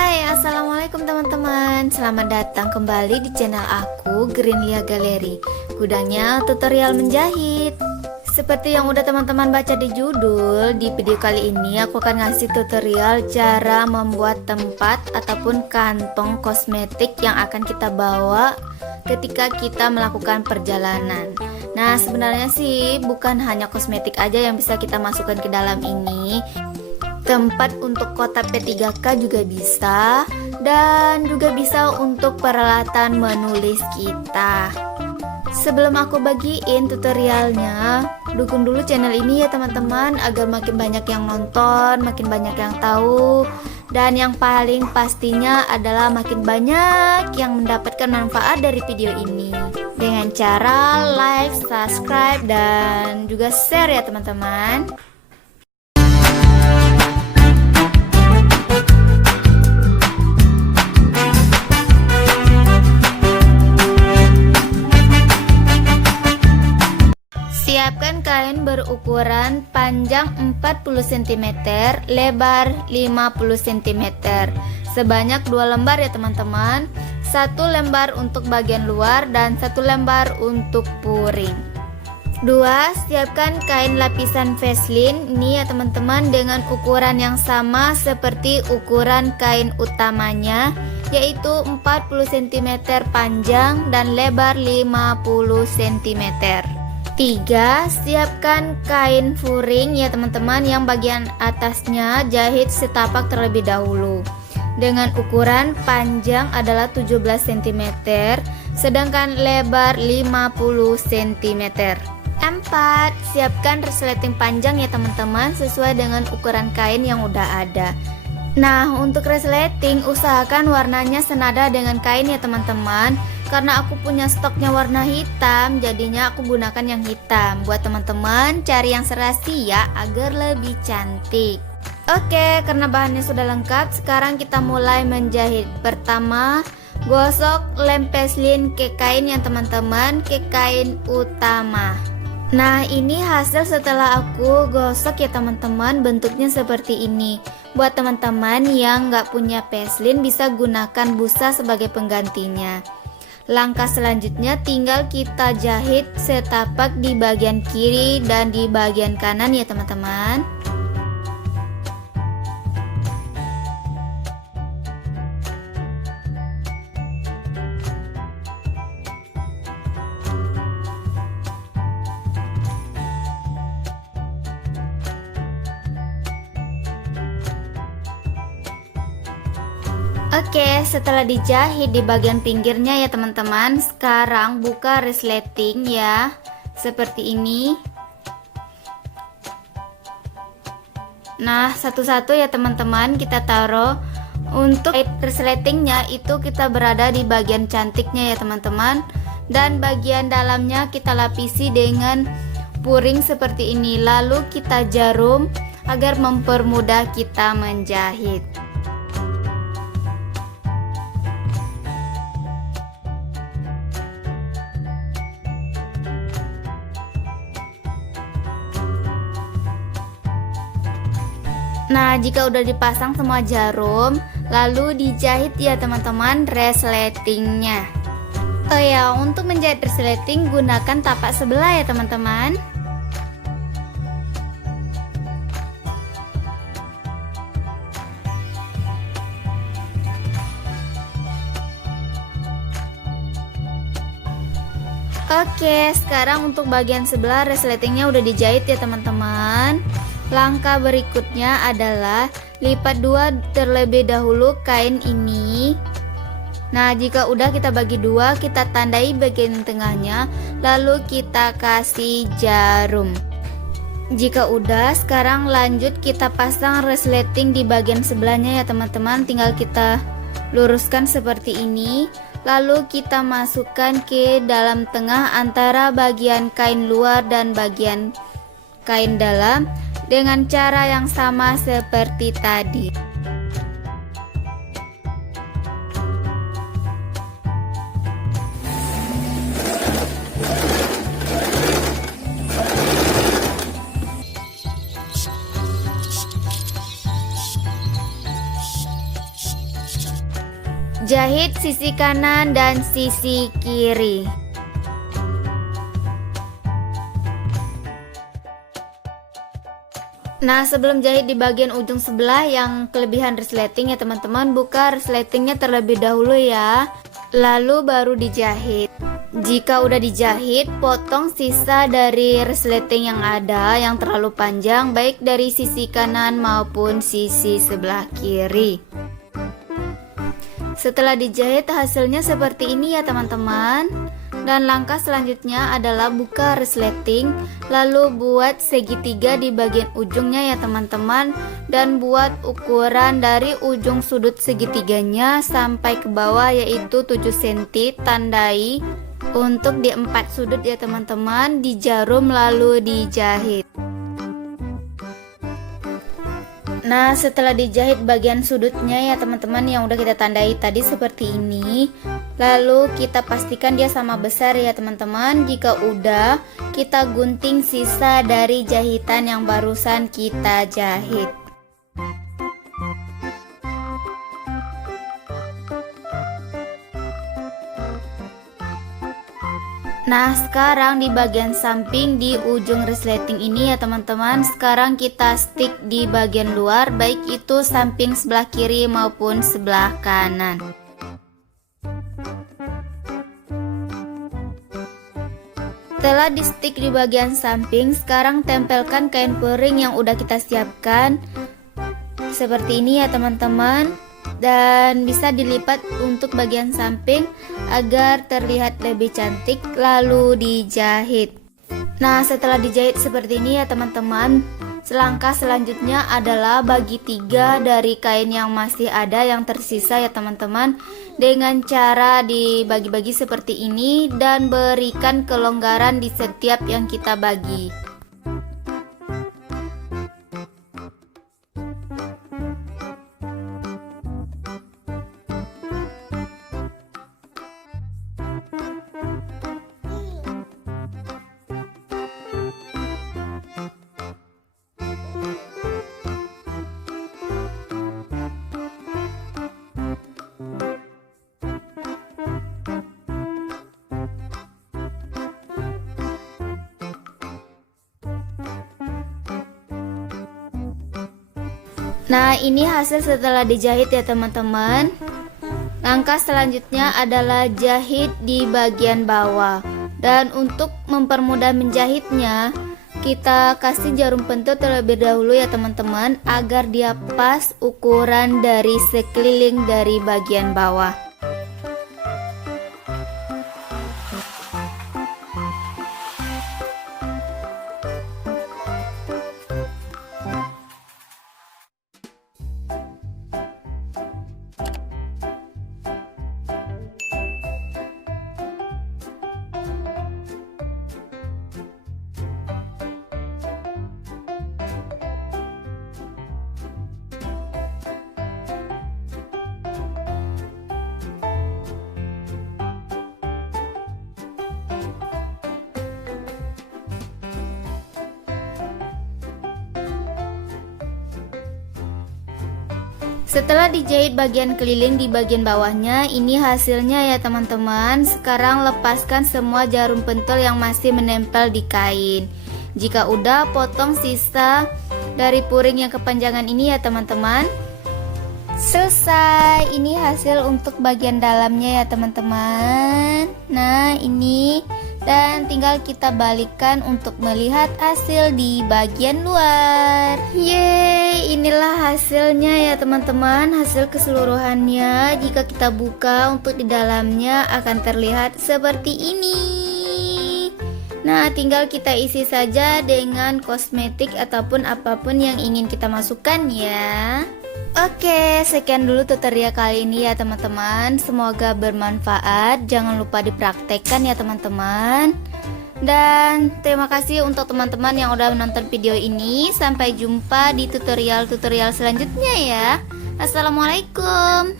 Hai, assalamualaikum teman-teman. Selamat datang kembali di channel aku, Greenlia Gallery. Gudangnya tutorial menjahit. Seperti yang udah teman-teman baca di judul, di video kali ini aku akan ngasih tutorial cara membuat tempat ataupun kantong kosmetik yang akan kita bawa ketika kita melakukan perjalanan. Nah, sebenarnya sih bukan hanya kosmetik aja yang bisa kita masukkan ke dalam ini. Tempat untuk kotak P3K juga bisa, dan juga bisa untuk peralatan menulis kita. Sebelum aku bagiin tutorialnya, dukung dulu channel ini ya teman-teman, agar makin banyak yang nonton, makin banyak yang tahu, dan yang paling pastinya adalah makin banyak yang mendapatkan manfaat dari video ini dengan cara like, subscribe, dan juga share ya teman-teman. Siapkan kain berukuran panjang 40 cm, lebar 50 cm. Sebanyak 2 lembar ya teman-teman. 1 lembar untuk bagian luar dan 1 lembar untuk puring. 2. Siapkan kain lapisan Vaseline ini ya teman-teman, dengan ukuran yang sama seperti ukuran kain utamanya, yaitu 40 cm panjang dan lebar 50 cm. 3. Siapkan kain furing ya teman-teman, yang bagian atasnya jahit setapak terlebih dahulu, dengan ukuran panjang adalah 17 cm, sedangkan lebar 50 cm. 4. Siapkan resleting panjang ya teman-teman, sesuai dengan ukuran kain yang udah ada. Nah, untuk resleting usahakan warnanya senada dengan kain ya teman-teman. Karena aku punya stoknya warna hitam, jadinya aku gunakan yang hitam. Buat teman-teman cari yang serasi ya, agar lebih cantik. Oke, karena bahannya sudah lengkap, sekarang kita mulai menjahit. Pertama, gosok lem Vaseline ke kain ya teman-teman, ke kain utama. Nah, ini hasil setelah aku gosok ya teman-teman, bentuknya seperti ini. Buat teman-teman yang nggak punya Vaseline, bisa gunakan busa sebagai penggantinya. Langkah selanjutnya tinggal kita jahit setapak di bagian kiri dan di bagian kanan ya teman-teman. Oke, setelah dijahit di bagian pinggirnya ya teman-teman, sekarang buka resleting ya, seperti ini. Nah, satu-satu ya teman-teman kita taruh. Untuk resletingnya itu kita berada di bagian cantiknya ya teman-teman, dan bagian dalamnya kita lapisi dengan puring seperti ini. Lalu kita jarum agar mempermudah kita menjahit. Nah, jika udah dipasang semua jarum, lalu dijahit ya teman-teman resletingnya. Oh ya, untuk menjahit resleting gunakan tapak sebelah ya teman-teman. Oke, sekarang untuk bagian sebelah resletingnya udah dijahit ya teman-teman. Langkah berikutnya adalah lipat 2 terlebih dahulu kain ini. Nah, jika udah kita bagi 2, kita tandai bagian tengahnya, lalu kita kasih jarum. Jika udah, sekarang lanjut kita pasang resleting di bagian sebelahnya ya teman-teman. Tinggal kita luruskan seperti ini, lalu kita masukkan ke dalam tengah antara bagian kain luar dan bagian kain dalam, dengan cara yang sama seperti tadi. Jahit sisi kanan dan sisi kiri. Nah, sebelum jahit di bagian ujung sebelah yang kelebihan resleting ya teman-teman, buka resletingnya terlebih dahulu ya, lalu baru dijahit. Jika udah dijahit, potong sisa dari resleting yang ada yang terlalu panjang, baik dari sisi kanan maupun sisi sebelah kiri. Setelah dijahit, hasilnya seperti ini ya teman-teman. Dan langkah selanjutnya adalah buka resleting, lalu buat segitiga di bagian ujungnya ya teman-teman, dan buat ukuran dari ujung sudut segitiganya sampai ke bawah yaitu 7 cm, tandai untuk di 4 sudut ya teman-teman, di jarum lalu dijahit. Nah, setelah dijahit bagian sudutnya ya teman-teman yang udah kita tandai tadi seperti ini, lalu kita pastikan dia sama besar ya teman-teman. Jika udah, kita gunting sisa dari jahitan yang barusan kita jahit. Nah, sekarang di bagian samping di ujung resleting ini ya teman-teman, sekarang kita stick di bagian luar, baik itu samping sebelah kiri maupun sebelah kanan. Setelah di stick di bagian samping, sekarang tempelkan kain puring yang udah kita siapkan seperti ini ya teman-teman, dan bisa dilipat untuk bagian samping agar terlihat lebih cantik, lalu dijahit. Nah, setelah dijahit seperti ini ya teman-teman, selangkah selanjutnya adalah bagi 3 dari kain yang masih ada yang tersisa ya teman-teman, dengan cara dibagi-bagi seperti ini dan berikan kelonggaran di setiap yang kita bagi. Nah, ini hasil setelah dijahit ya teman-teman. Langkah selanjutnya adalah jahit di bagian bawah. Dan untuk mempermudah menjahitnya, kita kasih jarum pentul terlebih dahulu ya teman-teman, agar dia pas ukuran dari sekeliling dari bagian bawah. Setelah dijahit bagian keliling di bagian bawahnya, ini hasilnya ya teman-teman. Sekarang lepaskan semua jarum pentul yang masih menempel di kain. Jika udah, potong sisa dari puring yang kepanjangan ini ya teman-teman. Selesai. Ini hasil untuk bagian dalamnya ya teman-teman. Nah, ini. Dan tinggal kita balikkan untuk melihat hasil di bagian luar. Yeay, inilah hasilnya ya teman-teman, hasil keseluruhannya. Jika kita buka untuk di dalamnya akan terlihat seperti ini. Nah, tinggal kita isi saja dengan kosmetik ataupun apapun yang ingin kita masukkan ya. Oke, sekian dulu tutorial kali ini ya teman-teman. Semoga bermanfaat. Jangan lupa dipraktekkan ya teman-teman. Dan terima kasih untuk teman-teman yang udah menonton video ini. Sampai jumpa di tutorial-tutorial selanjutnya ya. Assalamualaikum.